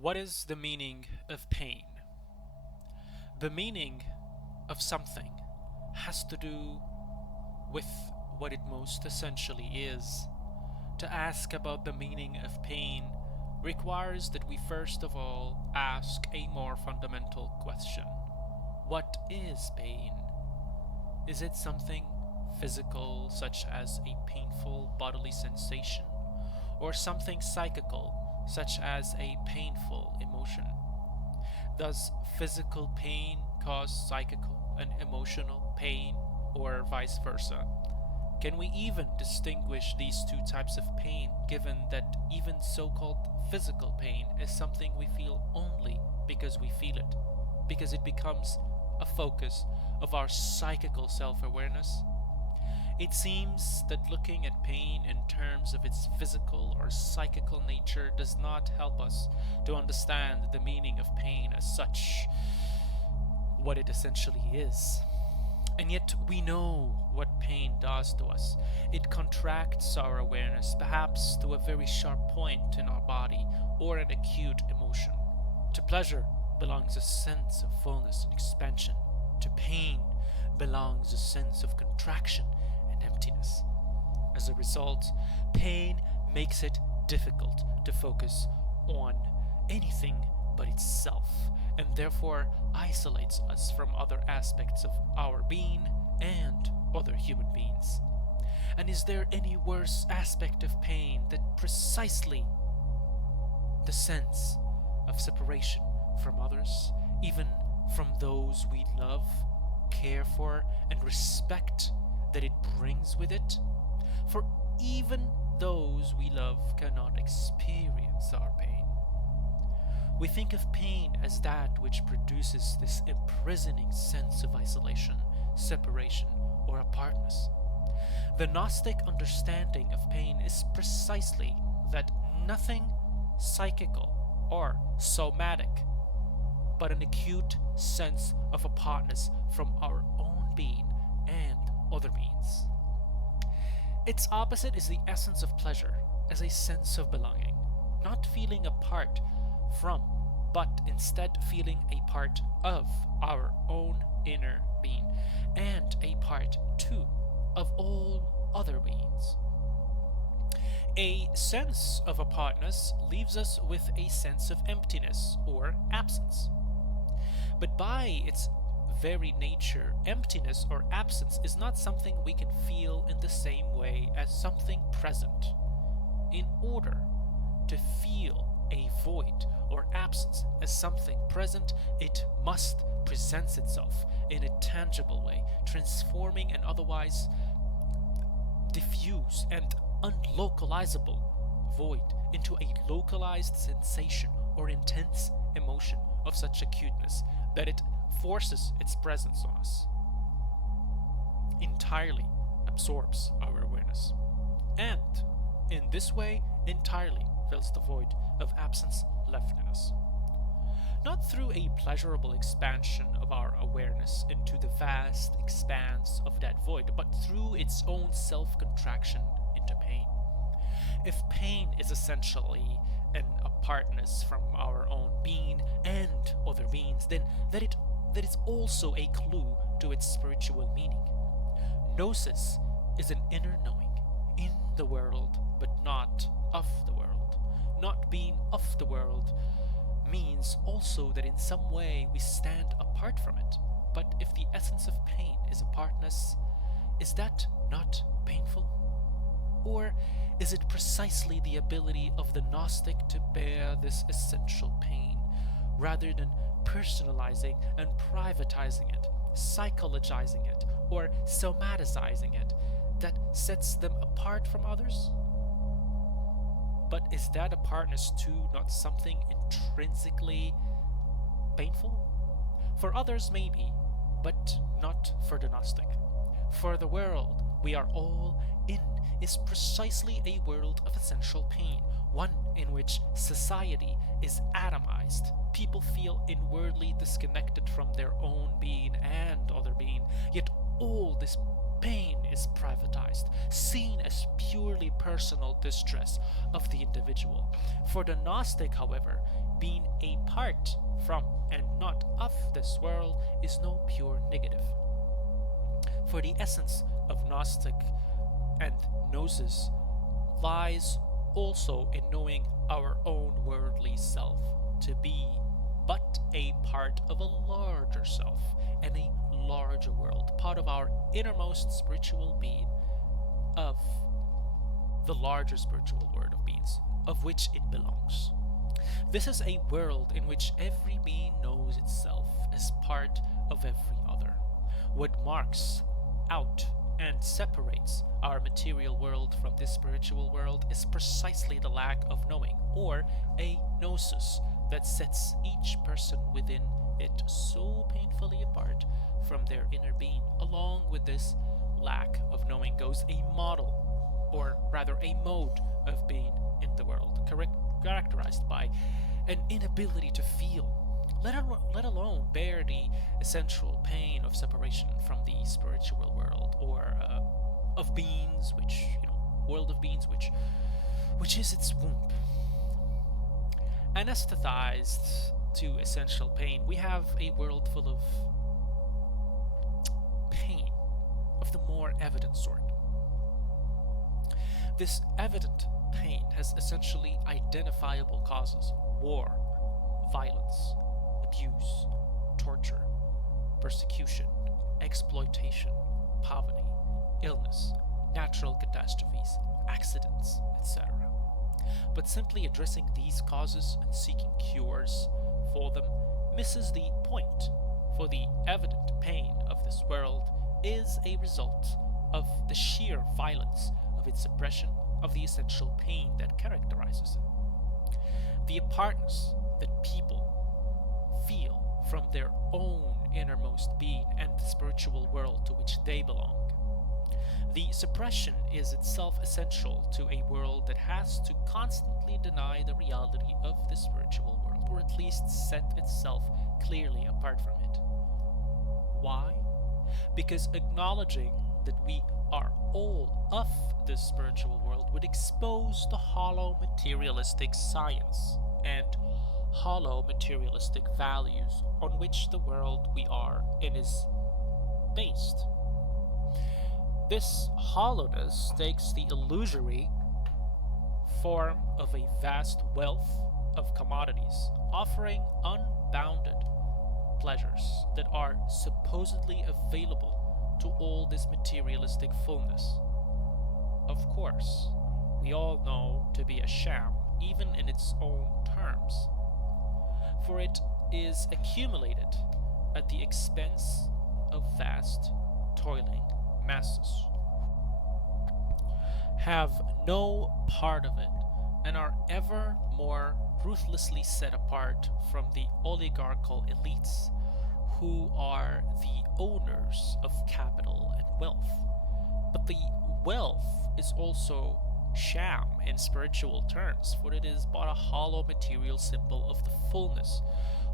What is the meaning of pain? The meaning of something has to do with what it most essentially is. To ask about the meaning of pain requires that we first of all ask a more fundamental question. What is pain? Is it something physical, such as a painful bodily sensation, or something psychical, such as a painful emotion? Does physical pain cause psychical and emotional pain, or vice versa? Can we even distinguish these two types of pain, given that even so called physical pain is something we feel only because we feel it, because it becomes a focus of our psychical self awareness? It seems that looking at pain in terms of its physical or psychical nature does not help us to understand the meaning of pain as such, what it essentially is. And yet we know what pain does to us. It contracts our awareness, perhaps to a very sharp point in our body or an acute emotion. To pleasure belongs a sense of fullness and expansion. To pain belongs a sense of contraction and emptiness. As a result, pain makes it difficult to focus on anything but itself, and therefore isolates us from other aspects of our being and other human beings. And is there any worse aspect of pain than precisely the sense of separation from others, even from those we love, care for, and respect that it brings with it? For even those we love cannot experience our pain. We think of pain as that which produces this imprisoning sense of isolation, separation, or apartness. The Gnostic understanding of pain is precisely that nothing psychical or somatic, but an acute sense of apartness from our own being and other beings. Its opposite is the essence of pleasure as a sense of belonging, not feeling apart from, but instead feeling a part of our own inner being, and a part, too, of all other beings. A sense of apartness leaves us with a sense of emptiness or absence. But by its very nature, emptiness or absence is not something we can feel in the same way as something present. In order to feel a void or absence as something present, it must present itself in a tangible way, transforming an otherwise diffuse and unlocalizable void into a localized sensation or intense emotion of such acuteness that it forces its presence on us, entirely absorbs our awareness, and in this way entirely fills the void of absence left in us. Not through a pleasurable expansion of our awareness into the vast expanse of that void, but through its own self-contraction into pain. If pain is essentially an apartness from our own being and other beings, then that is also a clue to its spiritual meaning. Gnosis is an inner knowing in the world, but not of the world. Not being of the world means also that in some way we stand apart from it. But if the essence of pain is apartness, is that not painful? Or is it precisely the ability of the Gnostic to bear this essential pain, rather than personalizing and privatizing it, psychologizing it, or somaticizing it, that sets them apart from others? But is that apartness too not something intrinsically painful? For others maybe, but not for the Gnostic. For the world we are all in is precisely a world of essential pain, one in which society is atomized. People feel inwardly disconnected from their own being and other being, yet all this Pain is privatized, seen as purely personal distress of the individual. For the Gnostic, however, being a part from and not of this world is no pure negative. For the essence of Gnostic and Gnosis lies also in knowing our own worldly self to be but a part of a larger self and a larger world, part of our innermost spiritual being, of the larger spiritual world of beings, of which it belongs. This is a world in which every being knows itself as part of every other. What marks out and separates our material world from this spiritual world is precisely the lack of knowing, or a gnosis, that sets each person within it so painfully apart from their inner being. Along with this lack of knowing goes a model, or rather a mode of being in the world, characterized by an inability to feel, let alone bear the essential pain of separation from the spiritual world, or of beings, world of beings, which is its womb. Anesthetized to essential pain, we have a world full of pain of the more evident sort. This evident pain has essentially identifiable causes: war, violence, abuse, torture, persecution, exploitation, poverty, illness, natural catastrophes, accidents, etc. But simply addressing these causes and seeking cures for them misses the point, for the evident pain of this world is a result of the sheer violence of its suppression of the essential pain that characterizes it. The apartness that people feel from their own innermost being and the spiritual world to which they belong. The suppression is itself essential to a world that has to constantly deny the reality of the spiritual world, or at least set itself clearly apart from it. Why? Because acknowledging that we are all of this spiritual world would expose the hollow materialistic science and hollow materialistic values on which the world we are in is based. This hollowness takes the illusory form of a vast wealth of commodities, offering unbounded pleasures that are supposedly available to all this materialistic fullness. Of course, we all know to be a sham, even in its own terms, for it is accumulated at the expense of vast, toiling masses, have no part of it, and are ever more ruthlessly set apart from the oligarchical elites who are the owners of capital and wealth. But the wealth is also sham in spiritual terms, for it is but a hollow material symbol of the fullness,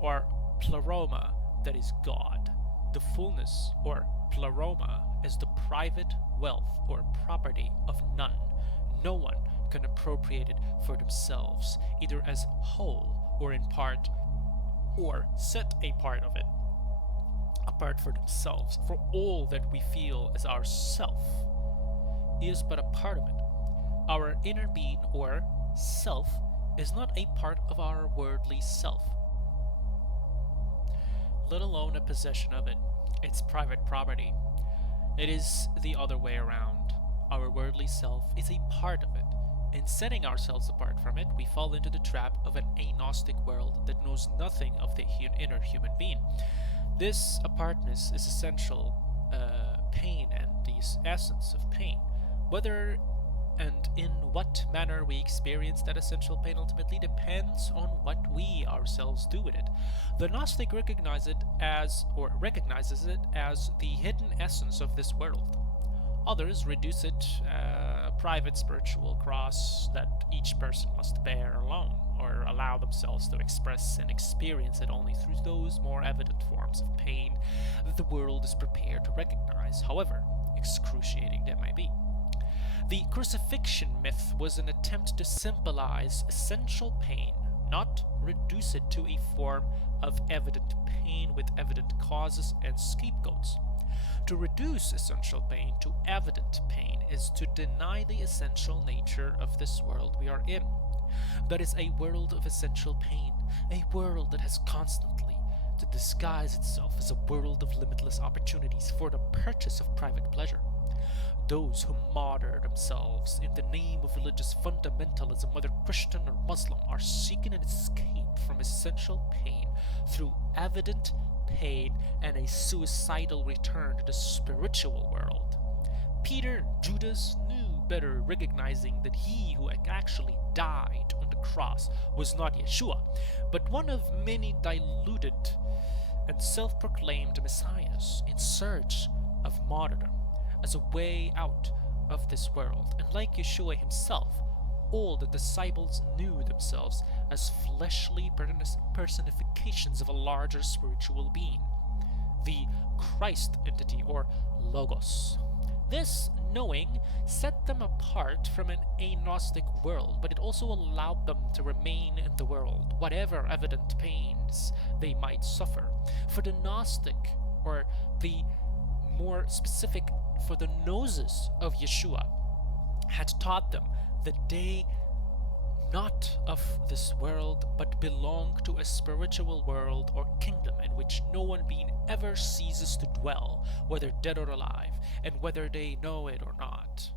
or pleroma, that is God. The fullness, or pleroma, is the private wealth or property of none. No one can appropriate it for themselves, either as whole or in part, or set a part of it apart for themselves. For all that we feel as our self is but a part of it. Our inner being, or self, is not a part of our worldly self, let alone a possession of it, its private property. It is the other way around. Our worldly self is a part of it. In setting ourselves apart from it, we fall into the trap of an agnostic world that knows nothing of the inner human being. This apartness is essential pain and the essence of pain. Whether and in what manner we experience that essential pain ultimately depends on what we ourselves do with it. The Gnostic recognizes it as the hidden essence of this world. Others reduce it a private spiritual cross that each person must bear alone, or allow themselves to express and experience it only through those more evident forms of pain that the world is prepared to recognize. However, excruciating that might be. The crucifixion myth was an attempt to symbolize essential pain, not reduce it to a form of evident pain with evident causes and scapegoats. To reduce essential pain to evident pain is to deny the essential nature of this world we are in. That is a world of essential pain, a world that has constantly to disguise itself as a world of limitless opportunities for the purchase of private pleasure. Those who martyr themselves in the name of religious fundamentalism, whether Christian or Muslim, are seeking an escape from essential pain through evident pain and a suicidal return to the spiritual world. Peter and Judas knew better, recognizing that he who actually died on the cross was not Yeshua, but one of many diluted and self-proclaimed messiahs in search of martyrdom as a way out of this world. And like Yeshua himself, all the disciples knew themselves as fleshly personifications of a larger spiritual being, the Christ entity or Logos. This knowing set them apart from an agnostic world, but it also allowed them to remain in the world, whatever evident pains they might suffer. For the Gnostic, or the more specific, for the Gnosis of Yeshua, had taught them that they not of this world, but belong to a spiritual world or kingdom in which no one being ever ceases to dwell, whether dead or alive, and whether they know it or not.